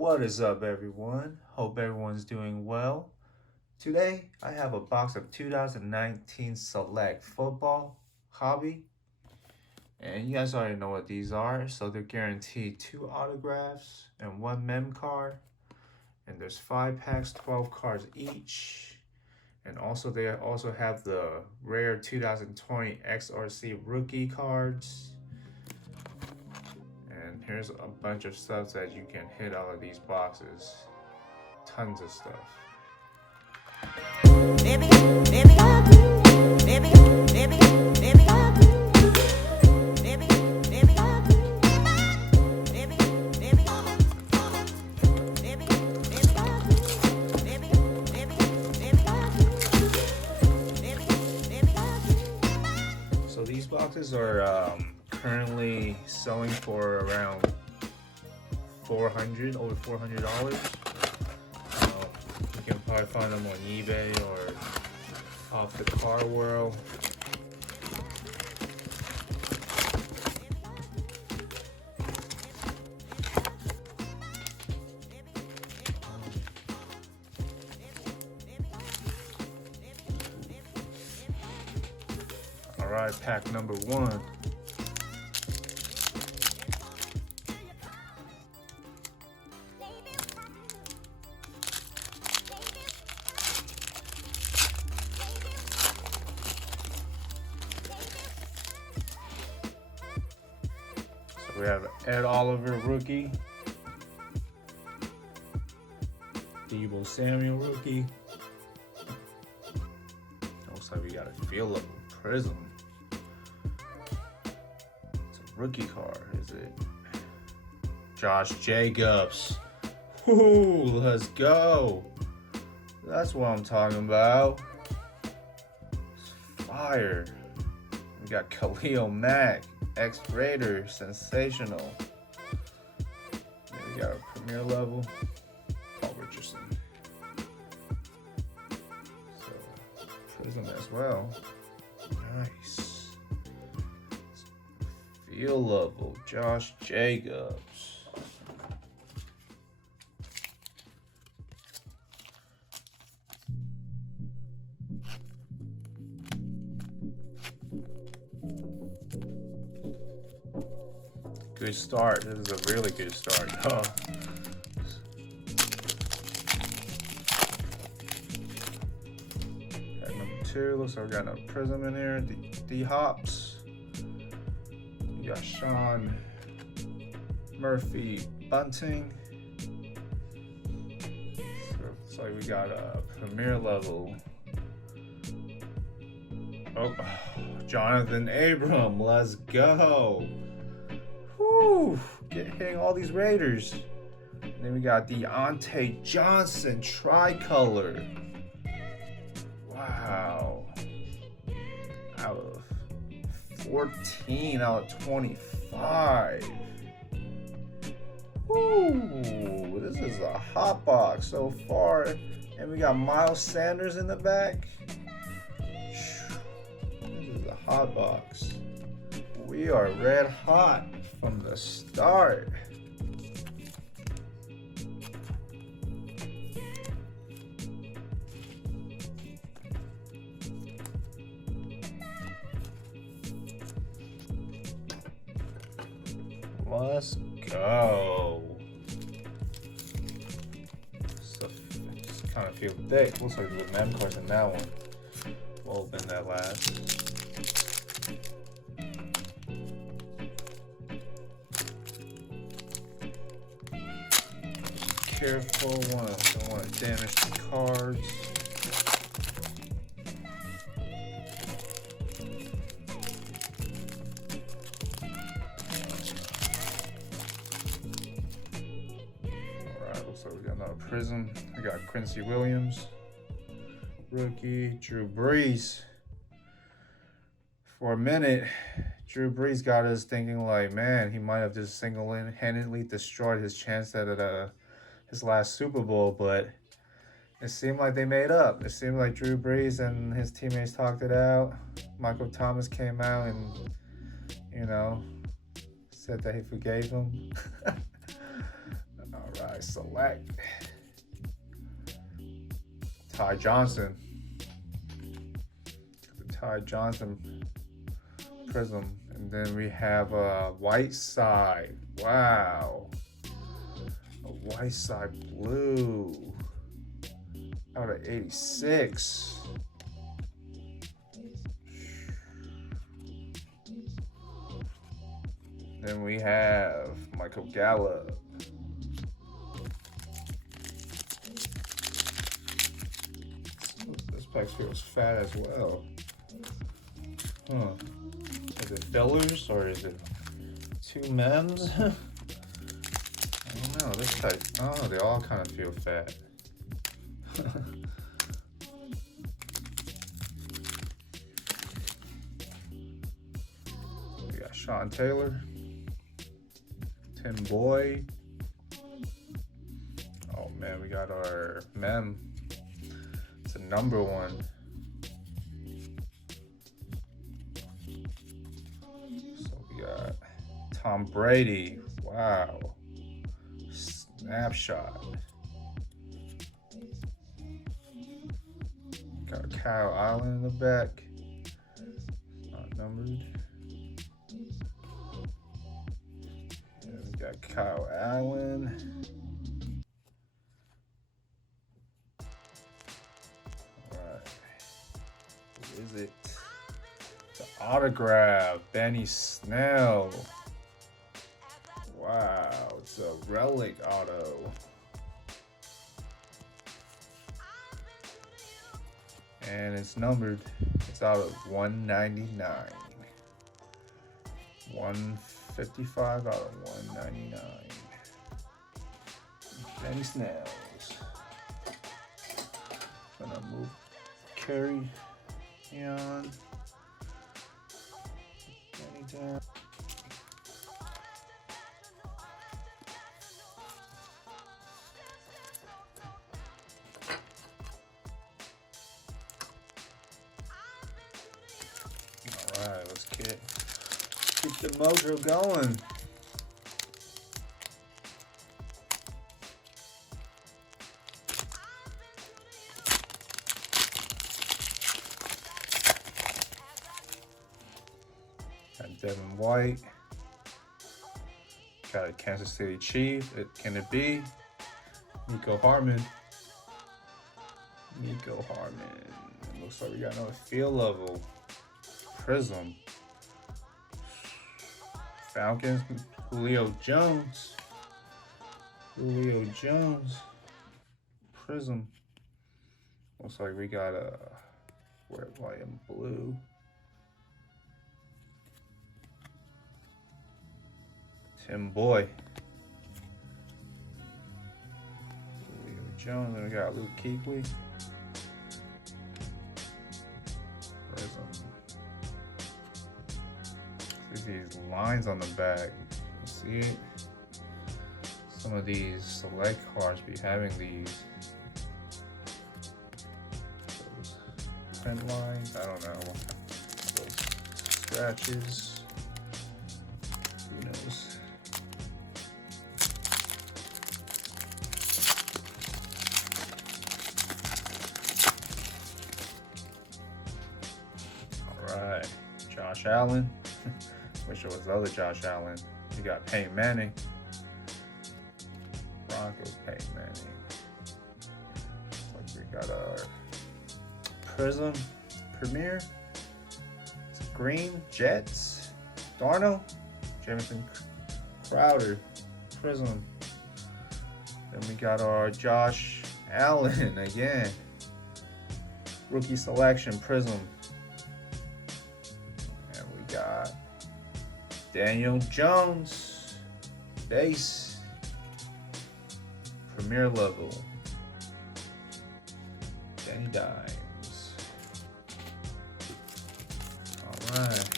What is up, everyone? Hope everyone's doing well. Today, I have a box of 2019 Select Football Hobby. And you guys already know what these are. So they're guaranteed 2 autographs and 1 mem card. And there's 5 packs, 12 cards each. And also they also have the rare 2020 XRC rookie cards. And here's a bunch of stuff that you can hit out of these boxes. Tons of stuff. Baby, baby, baby, baby, baby, So these boxes are currently selling for around over $400. You can probably find them on eBay or off the car world. All right, pack number 1. We have Ed Oliver rookie, Deebo Samuel rookie. Looks like we got a feel of a prism. It's a rookie card, is it? Josh Jacobs. Whoo, let's go. That's what I'm talking about. It's fire. We got Khalil Mack. X-Raider, sensational. Then we got a premier level, Paul Richardson. So, prism as well. Nice. Field level, Josh Jacobs. Good start. This is a really good start. Oh. Pack number 2. Looks like we got a prism in here. D Hops. You got Sean Murphy Bunting. So looks like we got a premier level. Oh, Jonathan Abram. Let's go. Woo, hitting all these Raiders. And then we got Deontay Johnson tricolor. Wow. Out of 14 out of 25. Woo, this is a hot box so far. And we got Miles Sanders in the back. This is a hot box. We are red hot from the start. Let's go. So, it's kind of feel thick. Looks like the mem cards in that one. We'll open that last. Careful, don't want to damage the cards. Alright, looks like we got another prism. We got Quincy Williams, rookie, Drew Brees. For a minute, Drew Brees got us thinking like, man, he might have just single-handedly destroyed his chance at his last Super Bowl, but it seemed like they made up. It seemed like Drew Brees and his teammates talked it out. Michael Thomas came out and, said that he forgave him. Alright, select. Ty Johnson. The Ty Johnson Prism. And then we have a Whiteside. Wow. A Whiteside blue. Out of 86. Then we have Michael Gallup. This pack feels fat as well. Huh. Is it fillers or is it 2 mems? I don't know. This type, oh, they all kind of feel fat. We got Sean Taylor. Tim Boyd. Oh man, we got our mem. It's a number 1. So we got Tom Brady. Wow. Snapshot. Got Kyle Allen in the back. Not numbered. Got Kyle Allen. Alright. Who is it? The autograph. Benny Snell. Wow. It's a relic auto. And it's numbered. It's out of 199. 155 out of 199. Benny Snells. Gonna move carry on. Benny down. Alright, let's keep the mojo going. Got Devin White. Got a Kansas City Chief. Can it be? Nico Harman. Nico Harman. It looks like we got another field level. Prism. Falcons. Julio Jones. Julio Jones. Prism. Looks like we got a red, white, and blue. Tim Boy. Julio Jones. And we got Luke Kuechly. Prism. See these lines on the back. See it? Some of these select cards be having these print lines. I don't know. Those scratches. Who knows? All right, Josh Allen. Wish it was the other Josh Allen. You got Peyton Manning. Broncos Peyton Manning. Looks like we got our Prism Premier. It's green Jets. Darno. Jamison Crowder. Prism. Then we got our Josh Allen again. Rookie selection Prism. And we got Daniel Jones, base, premier level, Danny Dimes. All right.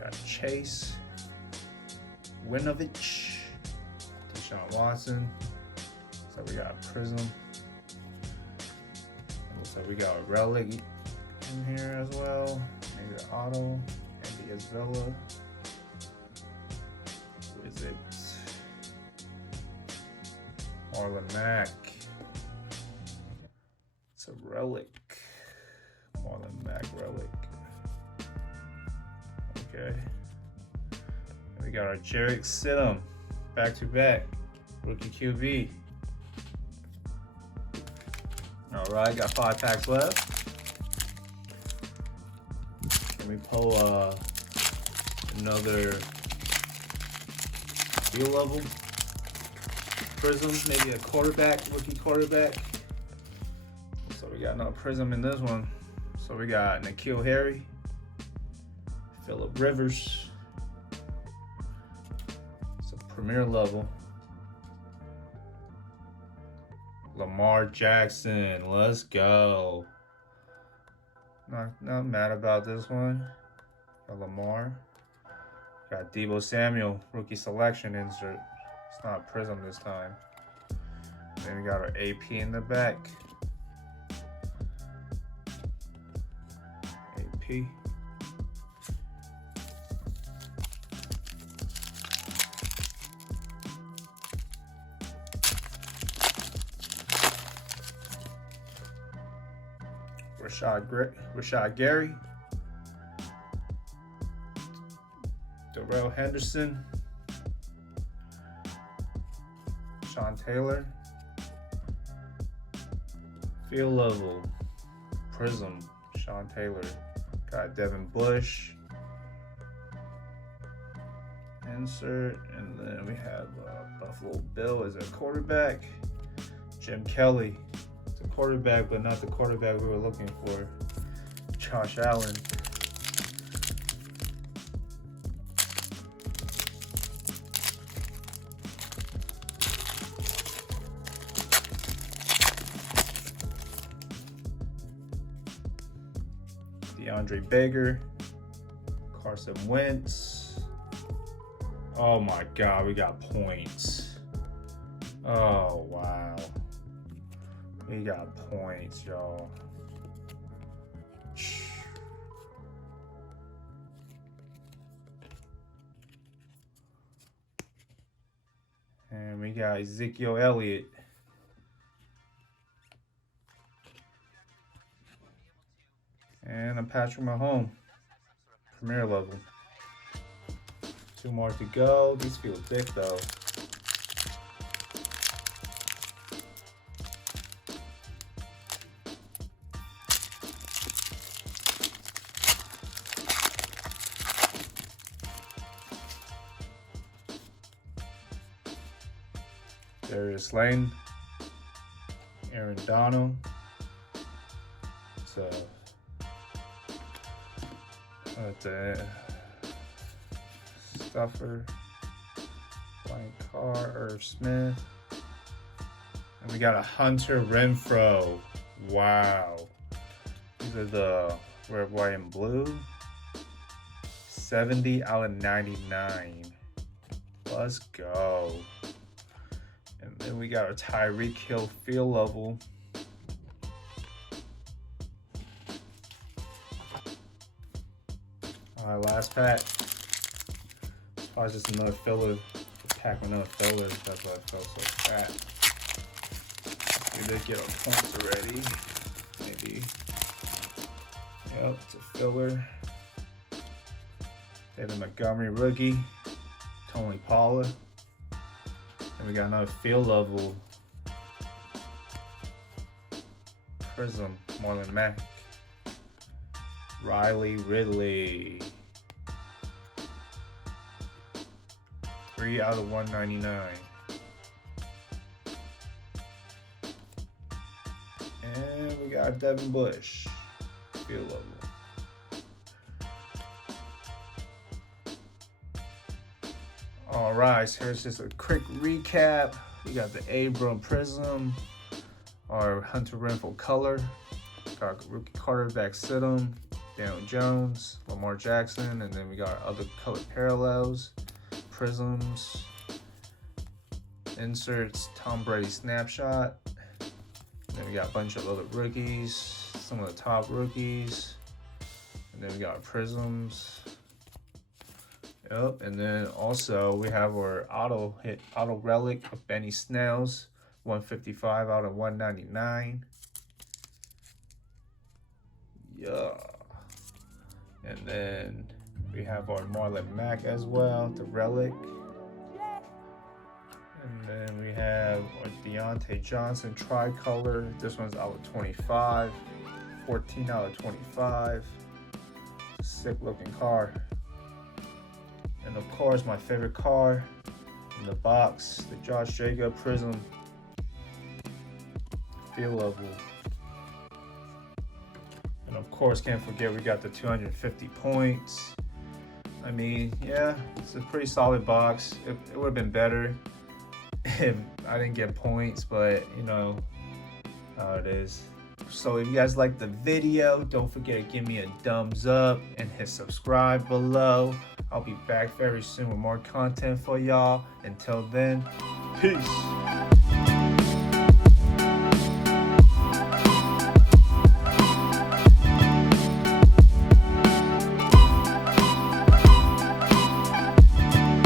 Got Chase. Winovich, Deshaun Watson, So we got a prism. Looks like we got a relic in here as well. Maybe an auto. Maybe a Villa. Who is it? Marlon Mack. It's a relic. Marlon Mack relic. Okay. And we got our Jarek Stidham. Back to back. Rookie QB. Alright, got 5 packs left. Can we pull another field level prism? Maybe a quarterback, rookie quarterback. So we got no prism in this one. So we got N'Keal Harry, Phillip Rivers. It's a premier level. Lamar Jackson, let's go. Not mad about this one. Got Lamar. Got Deebo Samuel, rookie selection insert. It's not a prism this time. Then we got our AP in the back. AP. Rashad Gary, Darrell Henderson, Sean Taylor, field level prism, Sean Taylor, got Devin Bush, insert, and then we have Buffalo Bill as a quarterback, Jim Kelly. Quarterback, but not the quarterback we were looking for. Josh Allen. DeAndre Baker. Carson Wentz. Oh my God, we got points. Oh wow. We got points, y'all. And we got Ezekiel Elliott. And a Patrick Mahomes, premier level. 2 more to go. These feel thick though. Darius Lane, Aaron Donald, Stuffer, Blank Carr, Irv Smith, and we got a Hunter Renfrow. Wow, these are the red, white, and blue. 70 out of 99. Let's go. And then we got our Tyreek Hill field level. All right, last pack. Probably just another filler. Pack with another filler. That's why I felt so fat. We did get our points already. Maybe. Yep, it's a filler. David Montgomery rookie. Tony Pollard. And we got another field level prism, Marlon Mack, Riley Ridley, 3 out of 199. And we got Devin Bush, field level. All right, so here's just a quick recap. We got the Abram Prism, our Hunter Renfrow color, got rookie quarterback Stidham, Daniel Jones, Lamar Jackson, and then we got our other color parallels, prisms. inserts, Tom Brady snapshot. Then we got a bunch of other rookies, some of the top rookies. And then we got prisms. Yep, and then also we have our auto relic of Benny Snell's, 155 out of 199. Yeah. And then we have our Marlon Mack as well, the relic. And then we have our Deontay Johnson tricolor. This one's out of 25, 14 out of 25. Sick looking card. And of course, my favorite card in the box, the Josh Jacob Prism Field Level. And of course, can't forget we got the 250 points. I mean, yeah, it's a pretty solid box. It would have been better if I didn't get points, but you know how it is. So if you guys like the video, don't forget to give me a thumbs up and hit subscribe below. I'll be back very soon with more content for y'all. Until then, peace.